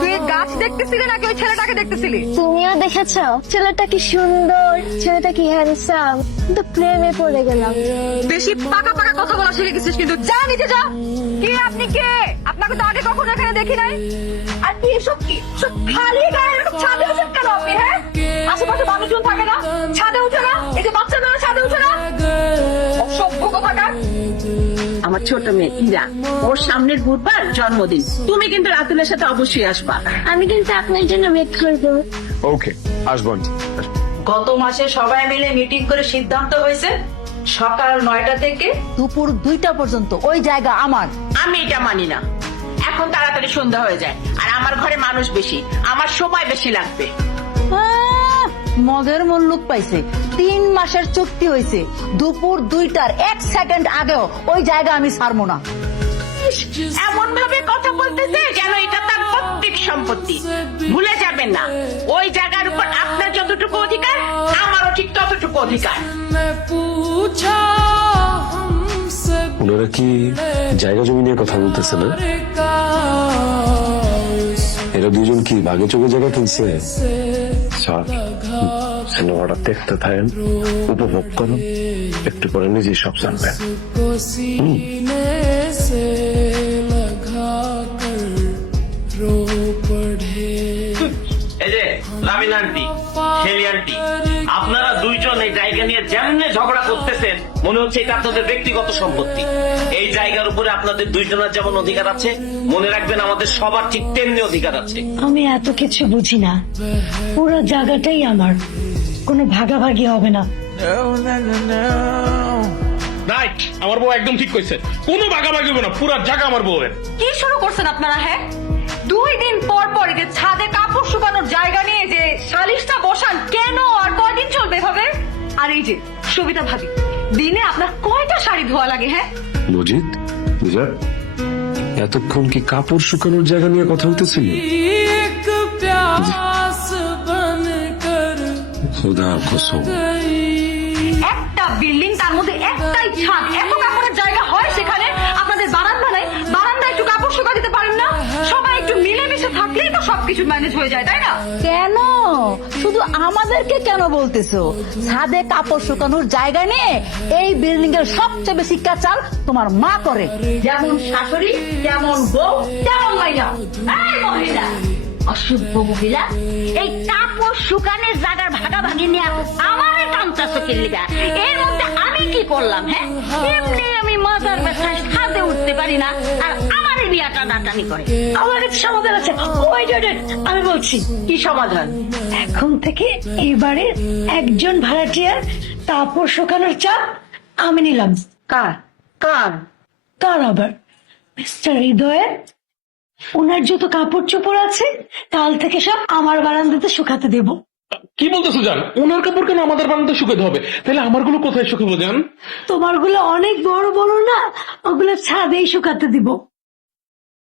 তুই গাছ দেখতেছিলি নাকি ওই ছেলেটাকে দেখতেছিলি? তুমিও দেখেছো ছেলেটা কি সুন্দর, ছেলেটা কি হ্যান্ডসাম, কিন্তু প্রেমে পড়ে গেলাম। বেশি পাকা পাকা কথা বলা শিখে গেছিস কিন্তু। যা নিচে যা। কে আপনি? কে আপনাকে তো আগে কখনো এখানে দেখি নাই। আর কি এসব? কি সব খালি গায়ে এরকম ছাদে উঠেন কেন আপনি? হ্যাঁ, আশেপাশে মানুষজন থাকে না, ছাদে উঠে না? এই যে বাচ্চা মেয়েরা ছাদে উঠে না? অসভ্য কথাকার। আমার ছোট মেয়ে ইরা, ওর সামনের বুধবার জন্মদিন। তুমি কিন্তু রাতুলের সাথে অবশ্যই আসবা। আমি কিন্তু আপনার জন্য ওয়েট করবো। ওকে, আসবো আন্টি। গত মাসে সবাই মিলে মিটিং করে সিদ্ধান্ত হয়েছে সকাল 9টা থেকে দুপুর 2টা পর্যন্ত ওই জায়গা আমার। আমি এটা মানি না। এখন তাড়াতাড়ি সন্ধ্যা হয়ে যায়, আর আমার ঘরে মানুষ বেশি, আমার সময় বেশি লাগবে। মদের মূল্য পাইছে। 3 মাসের চুক্তি হয়েছে, দুপুর 2টার 1 সেকেন্ড আগেও ওই জায়গা আমি ছাড়বো না। এমন ভাবে কথা বলতেছে যেন এটা তার পৈতৃক সম্পত্তি। ভুলে যাবেন না, ওই জায়গার উপর আপনার যতটুকু অধিকার, আমারও ঠিক ততটুকু অধিকার। ওনারা কি জায়গা জমি নিয়ে কথা বলতেছে না? এরা দুজন কি ভাগে চোখে জায়গা কিনছে? সিনেমাটা দেখতে থাকেন, উপভোগ করুন, একটু পরে নিজেই সব জানবেন। এই যে লামিন আন্টি, শেলি আন্টি, আপনারা দুইজন এই জায়গা নিয়ে যেমনে ঝগড়া করতেছেন, মনে হচ্ছে এটা আপনাদের ব্যক্তিগত সম্পত্তি। এই জায়গার উপরে আপনাদের দুইজনের যেমন অধিকার আছে, মনে রাখবেন আমাদের সবার ঠিক তেমনি অধিকার আছে। আমি এত কিছু বুঝি না, পুরো জায়গাটাই আমার, কোনো ভাগাভাগি হবে না। রাইট, আমার বউ একদম ঠিক কইছে, কোনো ভাগাভাগি হবে না, পুরো জায়গা আমার বউয়ের। কি শুরু করছেন আপনারা? হ্যাঁ, 2 দিন পর পর যে ছাদে কাপড় শুকানোর জায়গা নিয়ে যে সালিশটা বসান কেন? আর কয়দিন চলবে এভাবে? আর এই যে সবিতা ভাবি, দিনে আপনার কয়টা শাড়ি ধোয়া লাগে? হ্যাঁ, মজিদ, বুঝা, এতক্ষণ কি কাপড় শুকানোর জায়গা নিয়ে কথা হইতেছিল? খোদা কসম, একটা বিল্ডিং, তার মধ্যে একটাই ছাদ, এত কাপড়ের জায়গা হয় সেখানে? আপনাদের বারান্দা নাই? বারান্দায় একটু কাপড় শুকা দিতে পারেন না? সবাই একটু মিলেমিশে থাকলেই তো সবকিছু ম্যানেজ হয়ে যায়, তাই না? কেন শুধু আমাদেরকে কেন বলতেছো? ছাদে কাপড় শুকানোর জায়গা নিয়ে এই বিল্ডিং এর সবচেয়ে বেশি কাচাল তোমার মা করে। যেমন শাশুড়ি, তেমন বউ, তেমন মাইয়া। এই মহিলা, অসভ্য মহিলা, এই কাপড় শুকানের জায়গার ভাগাভাগি নিয়ে আমার কামটাছো কিল্লিগা? এর মধ্যে আমি কি করলাম? হ্যাঁ, এমনি আমি মাথার ব্যথায় ছাদে উঠতে পারি না, আর আমার বিয়াটা দাঁটানি করে। আমার কাছে সমাধান আছে, ওয়েট ওয়েট, আমি বলছি। কি সমাধান? এখন থেকে এবারে একজন ভাড়াটিয়ার কাপড় শুকানোর চাপ আমি নিলাম। কার কার? কার আবার? মিস্টার হৃদয়ের। ওনার যত কাপড় চোপড় আছে কাল থেকে সব আমার বারান্দাতে শুকাতে দেব। কি বলতেছো জান? ওনার কাপড় কেন আমাদের বানাতে শুকাতে হবে? তাহলে আমারগুলো কোথায় শুকাবো জান? তোমারগুলো অনেক বড় বড় না, ওগুলো ছাদেই শুকাতে দিব।